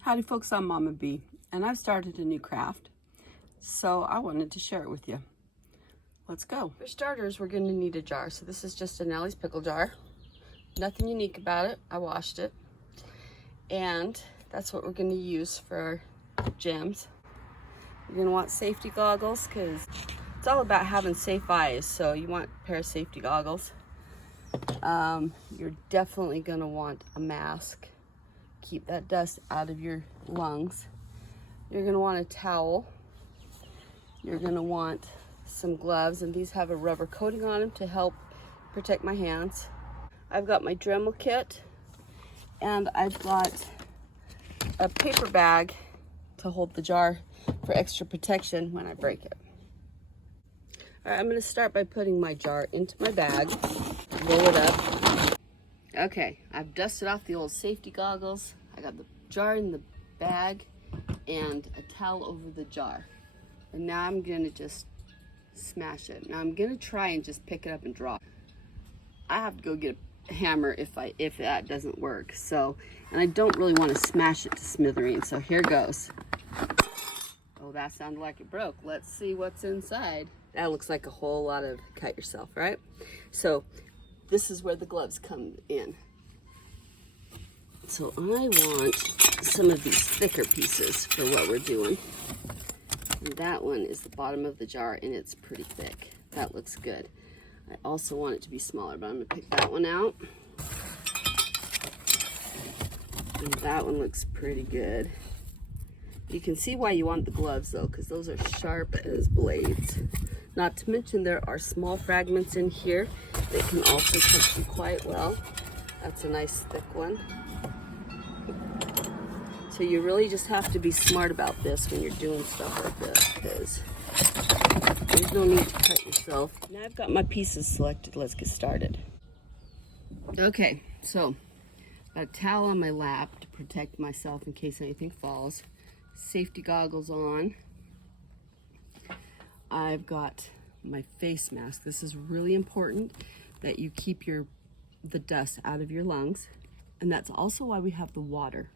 Howdy folks, I'm Mama B, and I've started a new craft, so I wanted to share it with you. Let's go. For starters, we're going to need a jar. So this is just a Nellie's pickle jar. Nothing unique about it. I washed it. And that's what we're going to use for our gems. You're going to want safety goggles because it's all about having safe eyes. So you want a pair of safety goggles. You're definitely going to want a mask. Keep that dust out of your lungs. You're going to want a towel. You're going to want some gloves, and these have a rubber coating on them to help protect my hands. I've got my Dremel kit, and I've got a paper bag to hold the jar for extra protection when I break it. All right, I'm going to start by putting my jar into my bag, roll it up. Okay, I've dusted off the old safety goggles. I got the jar in the bag and a towel over the jar. And now I'm gonna just smash it. Now I'm gonna try and just pick it up and drop. I have to go get a hammer if that doesn't work. So, and I don't really want to smash it to smithereens. So here goes. Oh, that sounded like it broke. Let's see what's inside. That looks like a whole lot of cut yourself, right? So this is where the gloves come in. So I want some of these thicker pieces for what we're doing. And that one is the bottom of the jar, and it's pretty thick. That looks good. I also want it to be smaller, but I'm gonna pick that one out. And that one looks pretty good. You can see why you want the gloves though, because those are sharp as blades. Not to mention there are small fragments in here that can also cut you quite well. That's a nice thick one. So you really just have to be smart about this when you're doing stuff like this, because there's no need to cut yourself. Now I've got my pieces selected. Let's get started. Okay, so got a towel on my lap to protect myself in case anything falls. Safety goggles on. I've got my face mask. This is really important that you keep the dust out of your lungs. And that's also why we have the water,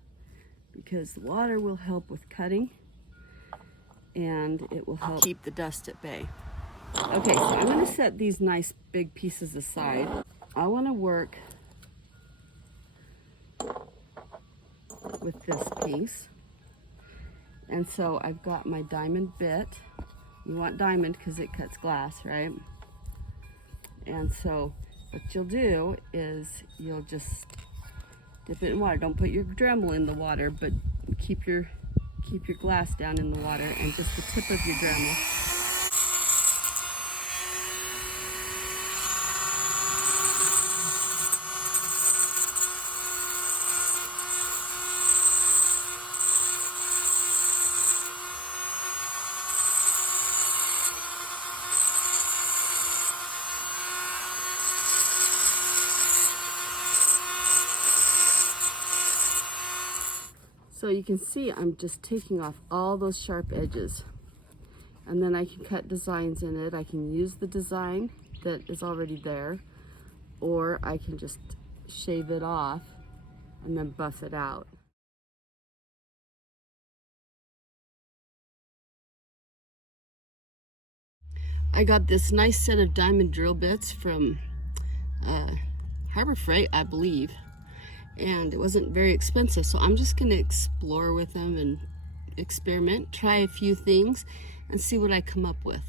because the water will help with cutting and it will help keep the dust at bay. Okay, so I'm going to set these nice big pieces aside. I want to work with this piece. And so I've got my diamond bit. You want diamond because it cuts glass, right? And so what you'll do is you'll just dip it in water. Don't put your Dremel in the water, but keep your glass down in the water and just the tip of your Dremel. So you can see I'm just taking off all those sharp edges, and then I can cut designs in it. I can use the design that is already there, or I can just shave it off and then buff it out. I got this nice set of diamond drill bits from Harbor Freight, I believe. And it wasn't very expensive, so I'm just going to explore with them and experiment, try a few things, and see what I come up with.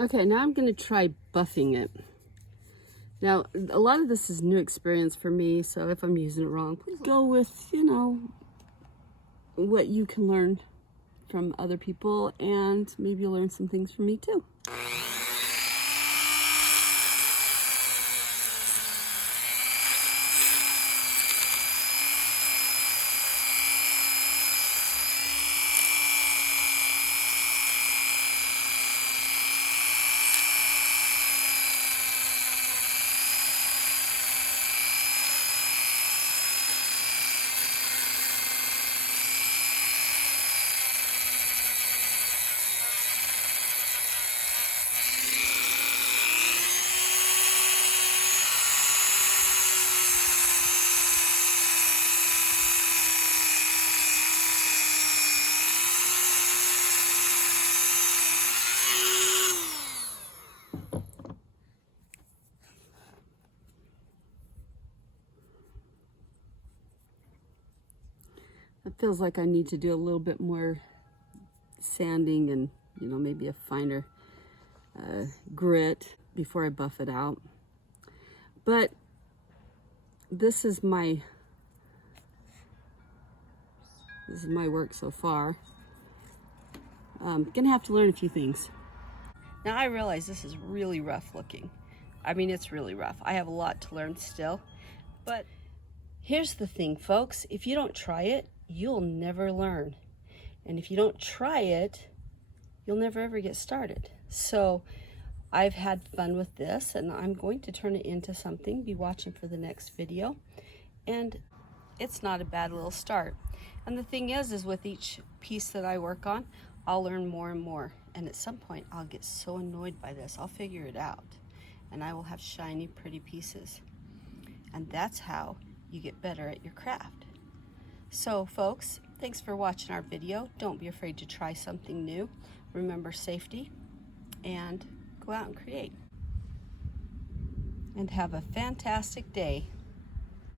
Okay, now I'm going to try buffing it. Now, a lot of this is new experience for me, so if I'm using it wrong, please go with, what you can learn from other people, and maybe you'll learn some things from me too. feels like I need to do a little bit more sanding and, you know, maybe a finer grit before I buff it out. But this is my work so far. Gonna have to learn a few things. Now I realize this is really rough looking. I mean, it's really rough. I have a lot to learn still. But here's the thing, folks. If you don't try it, you'll never learn. And if you don't try it, you'll never ever get started. So I've had fun with this, and I'm going to turn it into something. Be watching for the next video. And it's not a bad little start. And the thing is with each piece that I work on, I'll learn more and more. And at some point, I'll get so annoyed by this, I'll figure it out. And I will have shiny, pretty pieces. And that's how you get better at your craft. So folks, thanks for watching our video. Don't be afraid to try something new. Remember safety, and go out and create. And have a fantastic day.